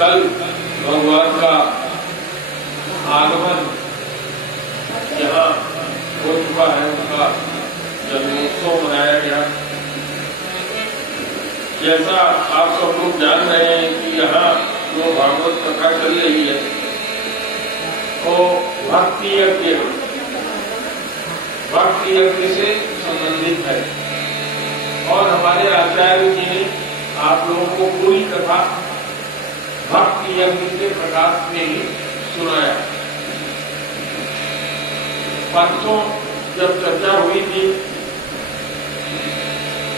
कल भगवान का आगमन यहाँ हो चुका है, उनका जन्मोत्सव मनाया गया। जैसा आप सब लोग जान रहे हैं कि यहाँ जो भागवत कथा चल रही है वो भक्ति यज्ञ से संबंधित है। और हमारे आचार्य जी ने आप लोगों को पूरी कथा भक्ति यज्ञ के प्रकाश में ही सुनाया। परसों जब चर्चा हुई थी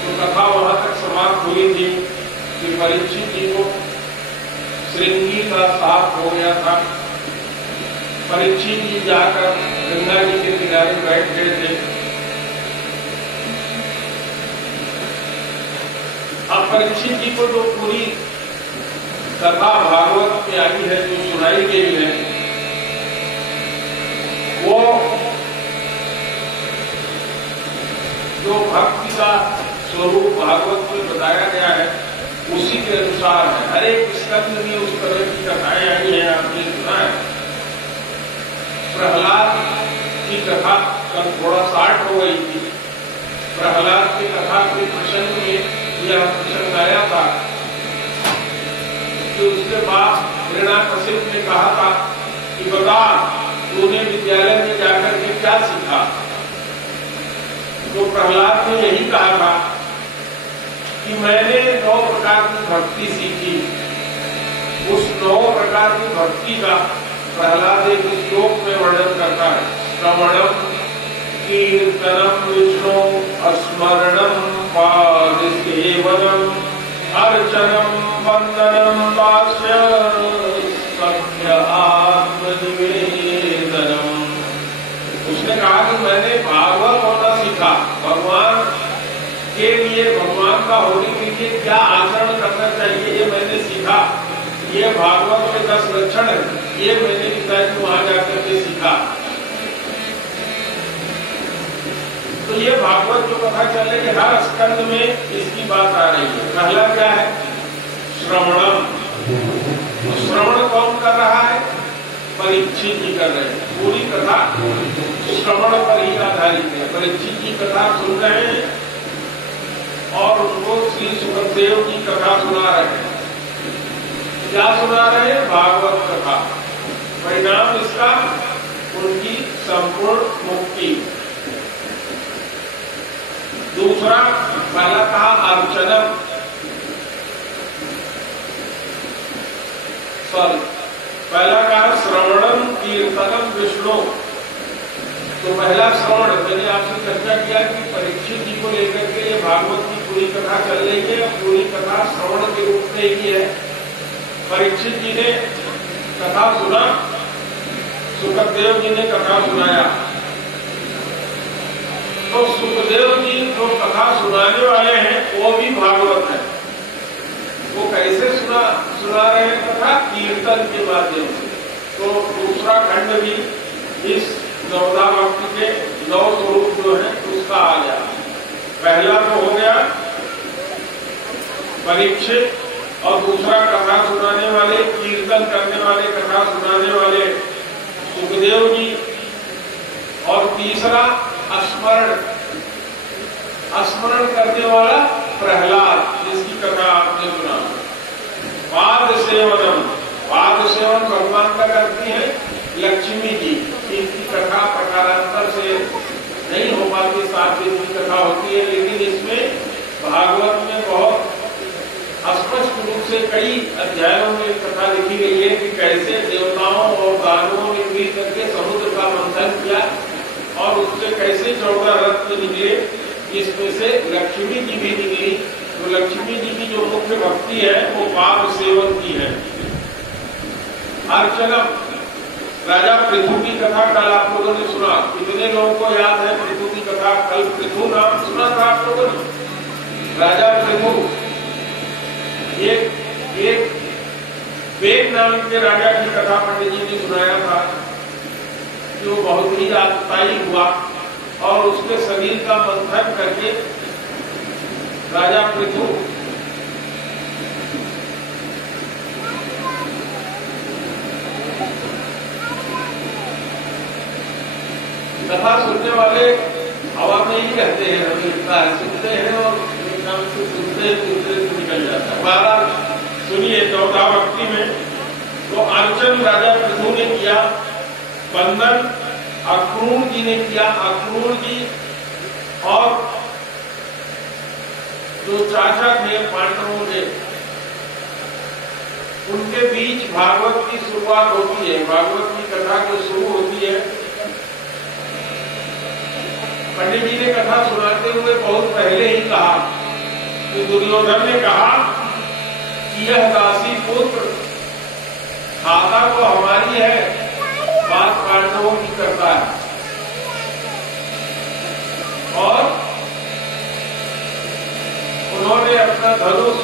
तो कथा वहां तक समाप्त हुई थी कि परीक्षित जी को श्रृंगी का साप हो गया था। परीक्षित जी जाकर गंगा जी के किनारे बैठ गए थे। अब परीक्षित जी को जो पूरी कथा भागवत में आई है, जो सुनाई गई है, वो जो भक्ति का स्वरूप भागवत में बताया गया है उसी के अनुसार है। हर एक स्कंद में उस तरह की कथाएं आई हैं, आपने सुना है। प्रहलाद की कथा कल थोड़ा शार्ट हो गई थी। प्रहलाद की कथा के प्रसंग में यह प्रसंग आया था कि उसके बाद हिरण्याकशिप ने कहा था कि बता तूने विद्यालय में जाकर के क्या सीखा। तो प्रहलाद ने यही कहा था कि मैंने 9 प्रकार की भक्ति सीखी। उस 9 प्रकार की भक्ति का प्रहलाद एक श्लोक में वर्णन करता है। श्रवणम कीर्तनम विष्णु स्मरणम पादसेवनम अर्चनम वंदनम दास्य सख्य आत्मनिवेदनम। उसने कहा कि मैंने भागवत होना सीखा। भगवान के लिए, भगवान का होने के लिए क्या आचरण करना चाहिए ये मैंने सीखा। ये भागवत के 10 लक्षण है, ये मैंने पिताजी वहां जाकर के सीखा। तो ये भागवत जो कथा चल रही है हर स्कंद में इसकी बात आ रही है। पहला क्या है? श्रवणम। तो श्रवण कौन कर रहा है? परीक्षित जी कर रहे हैं। पूरी कथा श्रवण पर ही आधारित है। परीक्षित जी कथा सुन रहे हैं और उनको श्री सुखदेव जी कथा सुना रहे हैं। क्या सुना रहे हैं? भागवत कथा। परिणाम इसका उनकी संपूर्ण मुक्ति। दूसरा, पहला कहा अर्चनम, पहला कहा श्रवणम कीर्तनम विष्णु। तो पहला श्रवण, मैंने आपसे चर्चा किया कि परीक्षित जी को लेकर के ये भागवत की पूरी कथा चल रही है। पूरी कथा श्रवण के रूप में ही है। परीक्षित जी ने कथा सुना, सुखदेव जी ने कथा सुनाया। तो सुखदेव जी जो कथा सुनाने वाले हैं वो भी भागवत है। वो कैसे सुना रहे हैं कथा? कीर्तन के माध्यम से। तो दूसरा खंड भी इस नवदा भक्ति के 9 स्वरूप जो है उसका आ गया। पहला तो हो गया परीक्षित, और दूसरा कथा सुनाने वाले, कीर्तन करने वाले, कथा सुनाने वाले सुखदेव जी, और तीसरा स्मरण करने वाला प्रहलाद, जिसकी कथा आपने सुना। पाद सेवनम, पाद सेवन भगवान का करती है लक्ष्मी जी। इनकी कथा प्रकारांतर से नहीं हो पाती, 7 दिन की कथा होती है, लेकिन इसमें भागवत में बहुत स्पष्ट रूप से कई अध्यायों में कथा लिखी गई है कि कैसे देवताओं और दानवों ने मिल करके समुद्र का मंथन किया और उससे कैसे 14 रत्न निकले। इसमें से लक्ष्मी जी भी निकली। तो लक्ष्मी जी की जो मुख्य भक्ति है वो पाद सेवन की है। अर्चनम, राजा पृथु की कथा कल आप लोगों ने सुना। कितने लोगों को याद है पृथु की कथा? कल पृथु नाम सुना था आप लोगों ने? राजा पृथु, एक वेद नाम के राजा की कथा पंडित जी ने सुनाया था, जो बहुत ही आतताई हुआ और उसके शरीर का मंथन करके राजा पृथु कथा सुनने वाले हवा में ही रहते हैं, हमें लगता है सुनते हैं और एकदम से सुनते दूसरे से निकल जाता है। महाराज सुनिए 14 भक्ति में तो अर्चन राजा पृथु ने किया, बंधन अक्रूर जी ने किया। अक्रूर जी और जो चाचा थे पांडवों के, उनके बीच भागवत की शुरुआत होती है। भागवत की कथा जो शुरू होती है, पंडित जी ने कथा सुनाते हुए बहुत पहले ही कहा कि दुर्योधन ने कहा कि यह दासी पुत्र खाता तो हमारी है, बात पांडवों की करता है। और उन्होंने अपना धनुष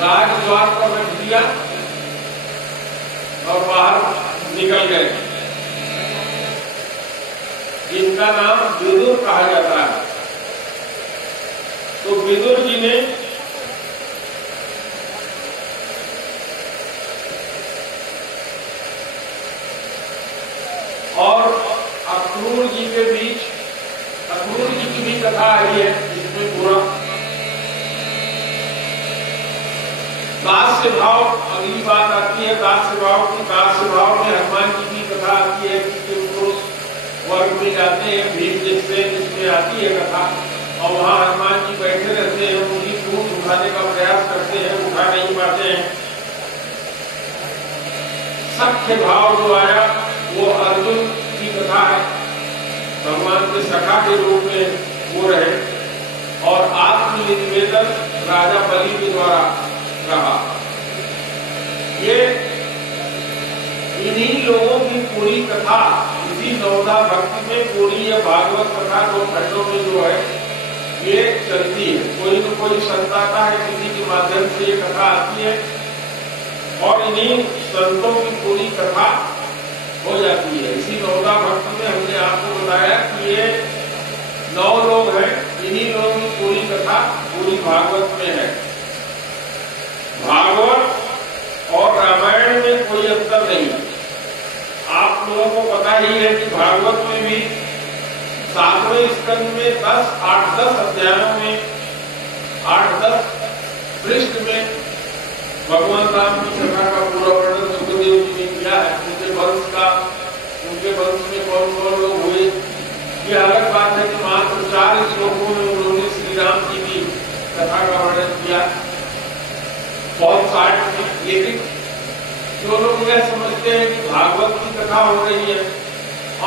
राजद्वार पर रख दिया और बाहर निकल गए। जिनका नाम विदुर कहा जाता है। तो विदुर जी ने और अक्रूर जी के बीच, अक्रूर जी की भी कथा आई है जिसमें पूरा दास्य भाव, अगली बात आती है दास्य भाव की। दास्य भाव में हनुमान जी की कथा आती है कि पुरुष वर्ग में जाते हैं, भीड़ जिससे जिसमें आती है कथा, और वहां हनुमान जी बैठे रहते हैं, उनकी पूंछ उठाने का प्रयास करते हैं, उठा नहीं पाते हैं। सख्य भाव जो आया वो अर्जुन की कथा है, भगवान के सखा के रूप में वो रहे, और आत्मनिवेदन राजा बलि के द्वारा रहा। ये इन्हीं लोगों की पूरी कथा इसी 14 भक्ति में पूरी ये भागवत कथा 2 खंडों में जो है ये चलती है। कोई न कोई संत आता है, किसी के माध्यम से ये कथा आती है और इन्हीं संतों की पूरी कथा हो जाती है। इसी 14 भक्ति में हमने आपको बताया कि ये 9 लोग हैं, इन्हीं लोगों की पूरी कथा पूरी भागवत में है। भागवत और रामायण में कोई अंतर नहीं। आप लोगों को पता ही है कि भागवत में भी 7वें स्कंद में 8-10 अध्यायों में 8-10 पृष्ठ में भगवान राम की कथा का पूरा वर्णन सुखदेव जी ने किया है। उनके वंश में कौन कौन लोग हुए, ये अलग बात है कि मात्र 4 श्लोकों में उन्होंने श्री राम जी की कथा का वर्णन किया, बहुत 60 में। लेकिन जो लोग यह समझते हैं कि भागवत की कथा हो रही है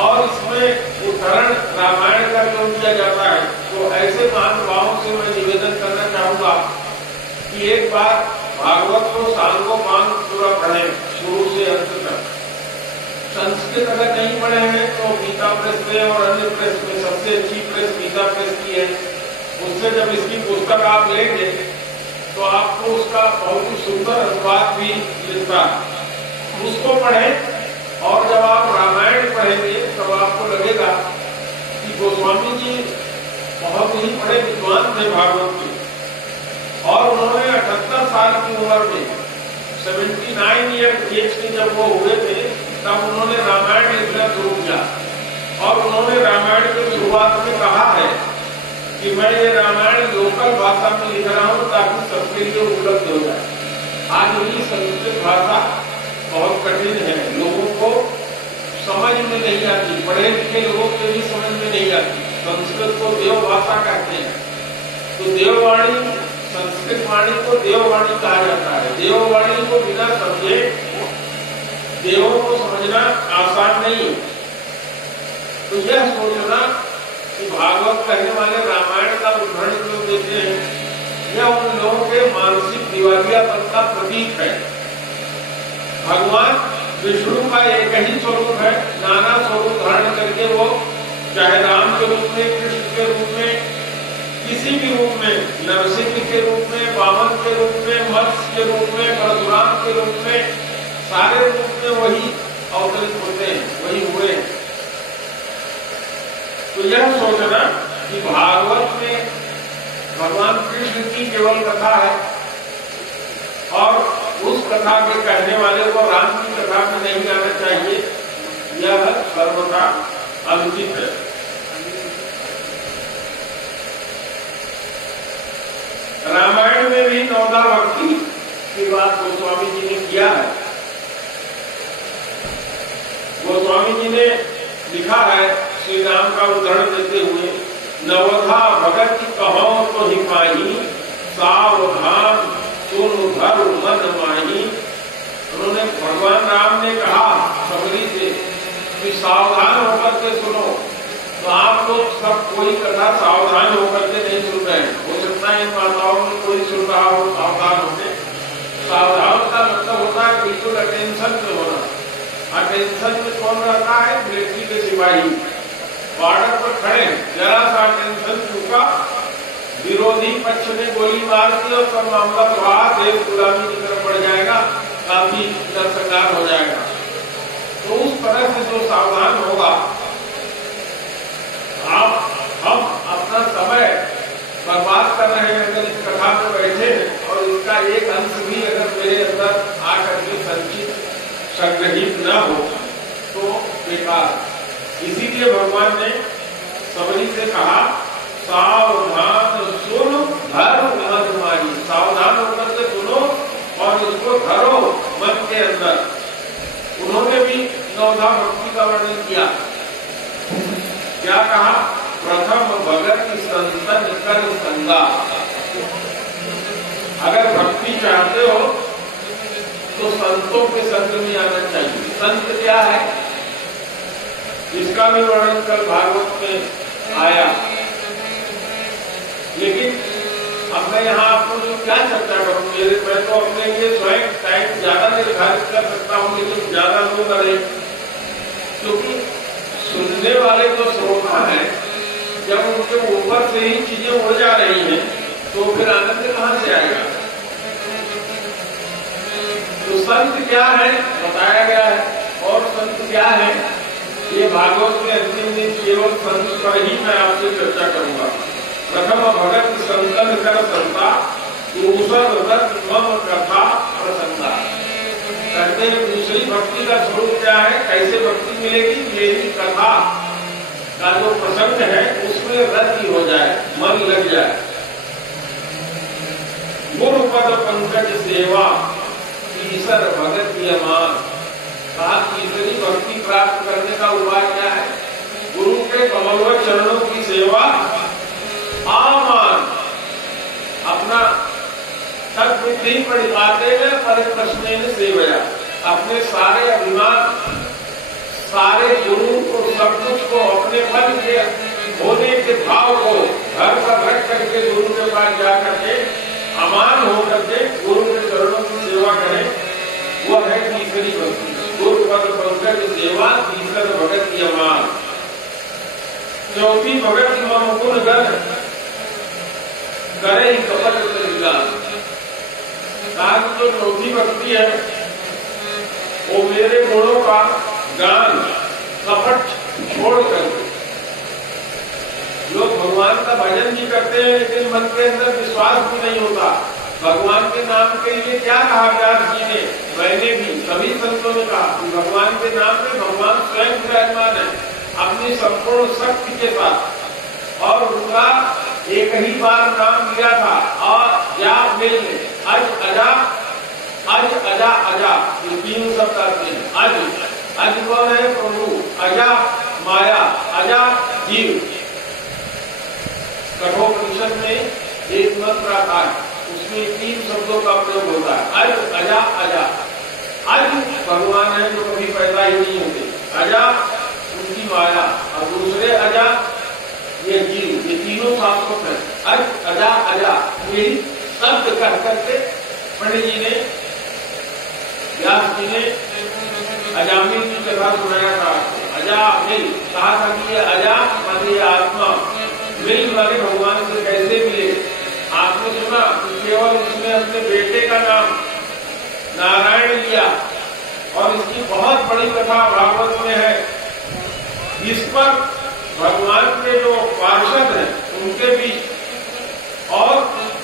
और इसमें उदाहरण रामायण का क्यों किया जाता है, तो ऐसे महानुभावों से मैं निवेदन करना चाहूंगा कि एक बार भागवत को सांगोपांग पूरा पढ़ें, शुरू से अंत तक। संस्कृत अगर नहीं पढ़े हैं तो गीता प्रेस में और अन्य प्रेस में, सबसे अच्छी प्रेस गीता प्रेस की है, उससे जब इसकी पुस्तक आप लेंगे तो आपको उसका बहुत ही सुंदर अनुवाद भी मिलता है, उसको पढ़ें। और जब आप रामायण पढ़ेंगे तब आपको लगेगा कि गोस्वामी जी बहुत ही बड़े विद्वान थे भागवत के, और उन्होंने 78 साल की उम्र में 79 ईयर एज के जब वो हुए थे तब उन्होंने रामायण लिखना शुरू किया। और उन्होंने रामायण की शुरुआत में कहा है कि मैं ये रामायण लोकल भाषा में लिख रहा हूँ ताकि सबके लिए उपलब्ध हो जाए। आज भी संस्कृत भाषा बहुत कठिन है, लोगों को समझ में नहीं आती, पढ़े लिखे लोगों के भी समझ में नहीं आती। संस्कृत को देव भाषा कहते हैं, तो देववाणी, संस्कृत वाणी को देववाणी कहा जाता है। देववाणी को बिना समझे देवों को समझना आसान नहीं। तो यह सोचना कि भागवत कहने वाले रामायण का उदाहरण जो देते हैं, यह उन लोगों के मानसिक दिवालियापन का प्रतीक है। भगवान विष्णु का एक ही स्वरूप है, नाना स्वरूप धारण करके वो चाहे राम के रूप में, कृष्ण के रूप में, किसी भी रूप में, नरसिंह के रूप में, वामन के रूप में, मत्स्य के रूप में, परशुराम के रूप में, सारे रूप में वही अवतरित होते हैं, वही हुए। तो यह सोचना कि भागवत में भगवान कृष्ण की केवल कथा है और उस कथा के कहने वाले को राम की कथा में नहीं आना चाहिए, यह सर्वथा अनुचित है। रामायण में भी नवधा भक्ति की बात गोस्वामी जी ने किया है। गोस्वामी जी ने लिखा है श्री राम का उदाहरण देते हुए, नवधा भगत कहो तो ही पाही, सावधान सुन धर मन माही। उन्होंने भगवान राम ने कहा सबरी से कि सावधान होकर के सुनो। तो आप लोग सब कोई कथा सावधान होकर के नहीं सुन रहे हैं। हो सकता है इन माताओं में कोई सुन रहा हो सावधान होकर। सावधान का मतलब होता है बिल्कुल अटेंशन में होना। अटेंशन में कौन रहता है? मिलिट्री के सिपाही बॉर्डर पर खड़े, जरा सा अटेंशन चूका, विरोधी पक्ष ने गोली मार दी और सब मामला प्रवाह देश गुलामी की तरफ बढ़ जाएगा, काफी नरसंहार हो जाएगा। तो उस तरह से जो सावधान होगा, आप हम अपना समय बर्बाद कर रहे हैं अगर इस कथा में बैठे और इसका एक अंश भी अगर मेरे अंदर आकर के संचित संग्रहित न हो तो बेकार। इसीलिए भगवान ने सबरी से कहा सावधान सुन धर मन माही। सावधान होकर के सुनो और इसको धरो मन के अंदर। उन्होंने भी नवधा भक्ति का वर्णन किया। क्या कहा? प्रथम भगत संतन कर संगा। अगर भक्ति चाहते हो तो संतों के संग में आना चाहिए। संत क्या है इसका भी वर्णन कल भागवत में आया, लेकिन अब मैं यहाँ आपको जो क्या चर्चा करूँ, मैं तो अपने लिए स्वयं टाइम ज्यादा निर्धारित कर सकता हूँ, लेकिन ज्यादा लोग करें, क्योंकि सुनने वाले जो श्रोता हैं जब उनके ऊपर से ही चीजें उड़ जा रही हैं तो फिर आनंद कहां से आएगा? तो संत क्या है बताया गया है। और संत क्या है ये भागवत के अंतिम दिन केवल संत पर ही मैं आपसे चर्चा करूंगा। प्रथम भगत संतन कर संता, दूसर व्रत मम कथा प्रसंगा। कहते हैं दूसरी भक्ति का स्वरूप क्या है, कैसे भक्ति मिलेगी? मेरी कथा का जो प्रसंग है उसमें रति हो जाए, मन लग जाए। गुरु पद पंकज सेवा ईश्वर भगत यमान। कहा तीसरी भक्ति प्राप्त करने का उपाय क्या है? गुरु के कमलव चरणों की सेवा आमान। अपना तक बुद्धि परिपाते में परिप्रश्न में सेवया। अपने सारे अभिमान, सारे गुरु को, सब कुछ को, अपने मन के होने के भाव को घर पर रख करके गुरु के पास जाकर के अमान होकर के गुरु के चरणों की सेवा करें, वह है तीसरी भक्ति। गुरु पद पंकज सेवा तीसर भगत अमान। चौथी भगत मम गुण गण करे कपट विलास। जो चौथी भक्ति है वो मेरे गुणों का गान कपट छोड़ कर, लोग भगवान का भजन भी करते हैं लेकिन मन के अंदर विश्वास भी नहीं होता। भगवान के नाम के लिए क्या कहा व्यास जी ने, मैंने भी, सभी संतों ने कहा कि भगवान के नाम में भगवान स्वयं विराजमान है अपनी संपूर्ण शक्ति के साथ। और उनका एक ही बार नाम लिया था और या मिल अज अजा, अज अजा अजा, ये तीन शब्द आते हैं। अज, अज कौन है? प्रभु। अजा माया, अजा जीव। कठोपनिषद में एक मंत्र आता है, उसमें तीन शब्दों का प्रयोग होता है, अज अजा अजा। अज भगवान है जो कभी पैदा ही नहीं होते, अजा उनकी माया, और दूसरे अजा ये जीव। ये तीनों शाश्वत है। अज अजा अजा यही शब्द कह करके पंडित जी ने, व्यास जी ने अजामिल की कथा सुनाया था। अजा मिल कहा था कि ये अजा माने आत्मा, मिल माने भगवान से कैसे मिले। आपने सुना कि केवल उसने अपने बेटे का नाम नारायण लिया, और इसकी बहुत बड़ी कथा भागवत में है। इस पर भगवान के जो पार्षद हैं उनके बीच और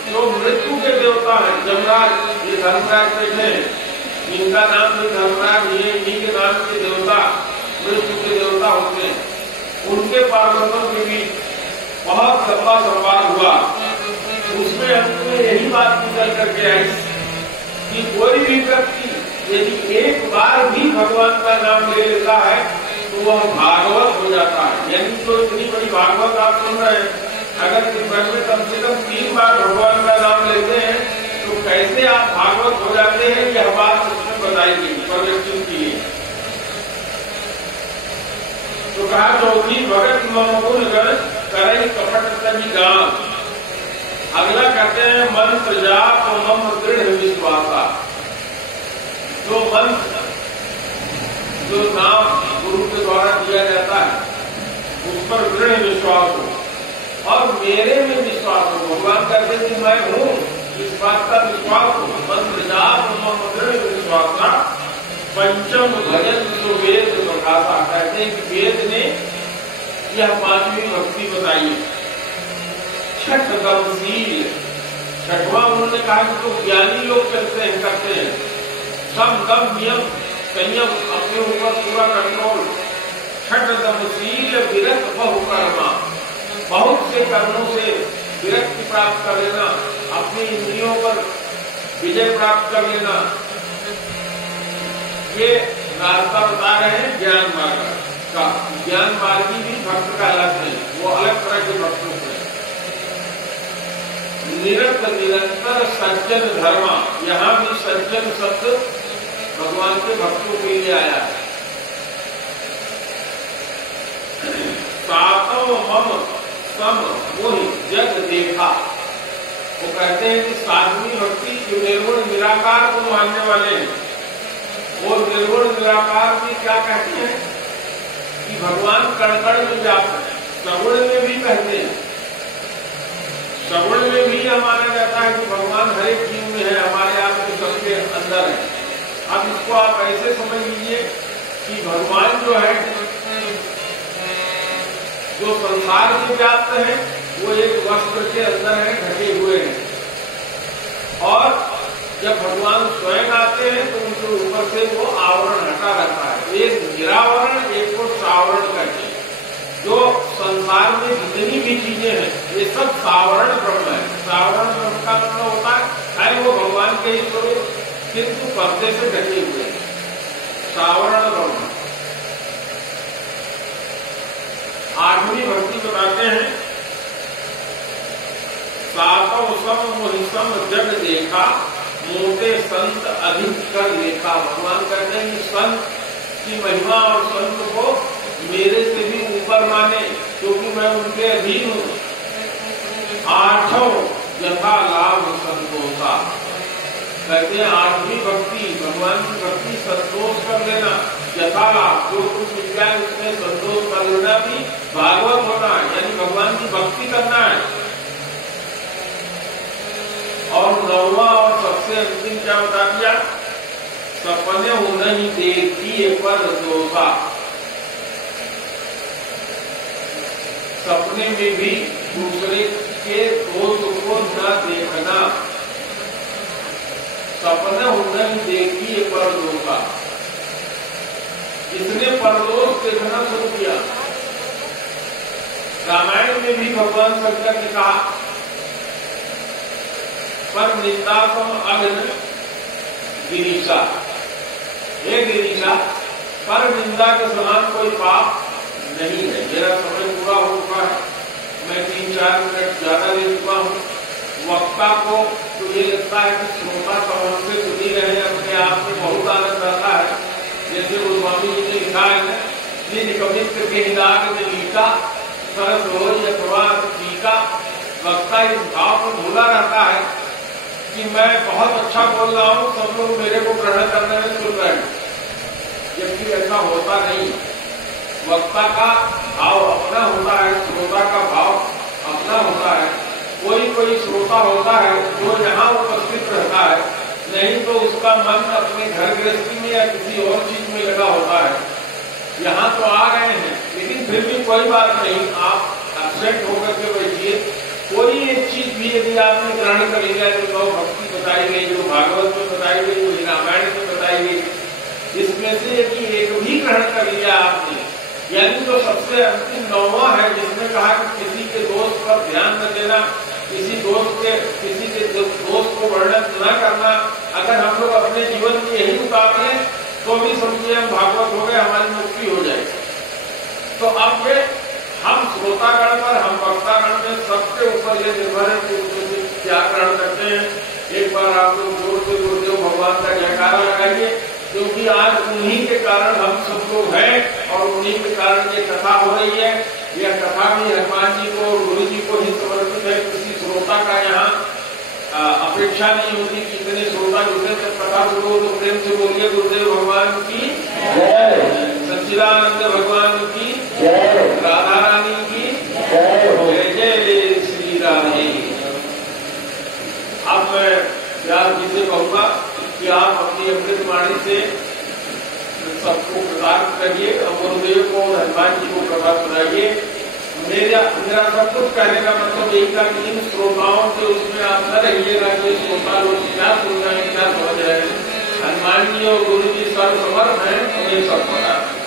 जो मृत्यु के देवता हैं, जमराज, ये धर्मराज बैठे हैं, इनका नाम भी धर्मराज, ये इन्हीं के नाम के देवता मृत्यु के देवता होते हैं। उनके पार्षदों के बीच बहुत लंबा संवाद हुआ। उसमें अंत में यही बात निकल करके आई कि कोई भी व्यक्ति यदि एक बार भी भगवान का नाम ले लेता है तो वह भागवत हो जाता है। यानी तो इतनी बड़ी भागवत आप सुन रहे हैं, अगर दिन में कम से कम 3 बार भगवान का नाम लेते हैं तो कैसे आप भागवत हो जाते हैं, यह बात उसमें बताई गई प्रदर्शन की है। तो कहा चौथी भगत मम गुण गण करई कपट तभी गान। अगला कहते हैं मंत्र जाप मम दृढ़ विश्वासा। जो मंत्र जो नाम गुरु के द्वारा दिया जाता है उस पर दृढ़ विश्वास हो और मेरे में विश्वास हो। भगवान कहते हैं कि मैं हूँ, इस बात का विश्वास हो। मंत्र जाप मम दृढ़ विश्वासा पंचम भजन जो वेद प्रकाशा। कहते हैं कि वेद ने यह 5वीं भक्ति बताई है। छठ गमशील, छठवां उन्होंने कहा कि तो ज्ञानी लोग चलते हैं करते हैं। सम दम नियम संयम अपने ऊपर पूरा कंट्रोल। छठ गमशील विरत बहुकर्मा, बहुत से कर्मों से विरक्ति प्राप्त कर लेना, अपनी इंद्रियों पर विजय प्राप्त कर लेना। ये रास्ता बता रहे हैं ज्ञान मार्ग का। ज्ञान मार्गी भी भक्त का अलग है, वो अलग तरह के भक्तों से। निरंतर सज्जन धर्मा, यहाँ भी सज्जन शब्द भगवान के भक्तों के लिए आया है। सातों मम सम मोहि जग देखा। वो कहते हैं कि 7वीं भक्ति जो निर्गुण निराकार को मानने वाले हैं, वो निर्गुण निराकार भी क्या कहते हैं कि भगवान कण कण में व्याप्त है। सगुण में भी कहते हैं, सगुण में भी यह माना जाता है कि भगवान हर एक जीव में है, हमारे आप के सबके अंदर है। अब इसको आप ऐसे समझ लीजिए कि भगवान जो है जो संसार में व्याप्त है वो एक वस्त्र के अंदर है, ढके हुए हैं। और जब भगवान स्वयं आते हैं तो उनके ऊपर से वो आवरण हटा रहता है। एक निरावरण, एक को सावरण करके। जो संसार में जितनी भी चीजें हैं ये सब सावरण ब्रह्म है। सावरण ब्रह्म का मतलब होता है वो भगवान के ही स्वरूप किंतु पर्दे से ढके हुए हैं, सावरण ब्रह्म। 8वीं भक्ति बताते हैं सातों सम मोहिसम जग देखा मोटे संत अधिक कर लेखा। भगवान कहते हैं कि संत की महिमा और संत को मेरे से भी ऊपर माने क्योंकि मैं उनके अधीन हूँ। 8 यथा लाभ संतोषा। कहते हैं 8वीं भक्ति भगवान की भक्ति संतोष कर लेना। यथा लाभ जो कुछ मिल जाए उसमें संतोष कर लेना भी भागवत होना है, यानी भगवान की भक्ति करना है। और 9वां और सबसे अंतिम क्या बता दिया, सपने हो नहीं देखी पर दोषा। सपने में भी दूसरे के दोष को न देखना। सपने हो नहीं देखी पर दोषा। इसने परदोष देखना शुरू किया। रामायण में भी भगवान शंकर ने कहा पर निंदात्म अग्न गिरीशा, हे गिरीशा पर निंदा के समान कोई पाप नहीं है। मेरा समय पूरा हो चुका है, मैं 3-4 मिनट ज्यादा ले चुका हूँ। वक्ता को तो ये लगता है कि श्रोता समझ से सुनी रहे, अपने आप में बहुत आनंद आता है। जैसे गोस्वामी जी ने लिखा है ये निकमित के हिदाग में लीका सरस हो अथवा टीका। वक्ता इस भाव में भूला रहता है कि मैं बहुत अच्छा बोल रहा हूँ, सब लोग मेरे को ग्रहण करने में सुन रहे हैं, जबकि ऐसा होता नहीं। वक्ता का भाव अपना होता है, श्रोता का भाव अपना होता है। कोई श्रोता होता है जो यहाँ उपस्थित रहता है, नहीं तो उसका मन अपने घर गृहस्थी में या किसी और चीज में लगा होता है। यहाँ तो आ रहे हैं लेकिन फिर भी कोई बात नहीं, आप एब्सेंट होकर के बैठिए। कोई एक चीज भी यदि आपने ग्रहण कर लिया, जो गौ भक्ति बताई गई, जो भागवत में बताई गई, जो रामायण में बताई गई, इसमें से यदि एक भी ग्रहण कर लिया आपने यानी जो सबसे अंतिम 9वां है, जिसमें कहा कि किसी के दोष पर ध्यान न देना, किसी के दोष को वर्णन न करना। अगर हम लोग अपने जीवन में यही उतार लें तो भी समझिए हम भागवत हो गए, हमारी मुक्ति हो जाएगी। तो अब ये हम श्रोतागण पर, हम वक्तागण में सबके ऊपर ये निर्भर है कि क्या ग्रहण करते हैं। एक बार आप लोग जोर से गुरुदेव भगवान का जयकारा लगाइए, क्योंकि आज उन्हीं के कारण हम सब लोग हैं और उन्हीं के कारण ये कथा हो रही है। यह कथा भी हनुमान जी को, गुरु जी को ही समर्पित है। किसी श्रोता का यहाँ अपेक्षा नहीं होती। कितने श्रोता जुड़े, जब कथा शुरू हो तो प्रेम से बोलिए गुरुदेव भगवान की, सच्चिदानंद भगवान की, राधा रानी की जय जय श्री राधे। अब मैं व्यास जी से कहूंगा कि आप अपनी अमृत वाणी से सबको प्रदान करिए, गुरुदेव को और हनुमान जी को प्रभाव सुनाइए। मेरा सब कुछ कहने का मतलब यही था कि इन श्रोताओं के उसमें आप न रहिएगा कि श्रोता लोग क्या सुन रहे हैं, क्या समझ रहे हैं। हनुमान जी और गुरु जी सर्वसमर्थ हैं, उन्हें सब पता है।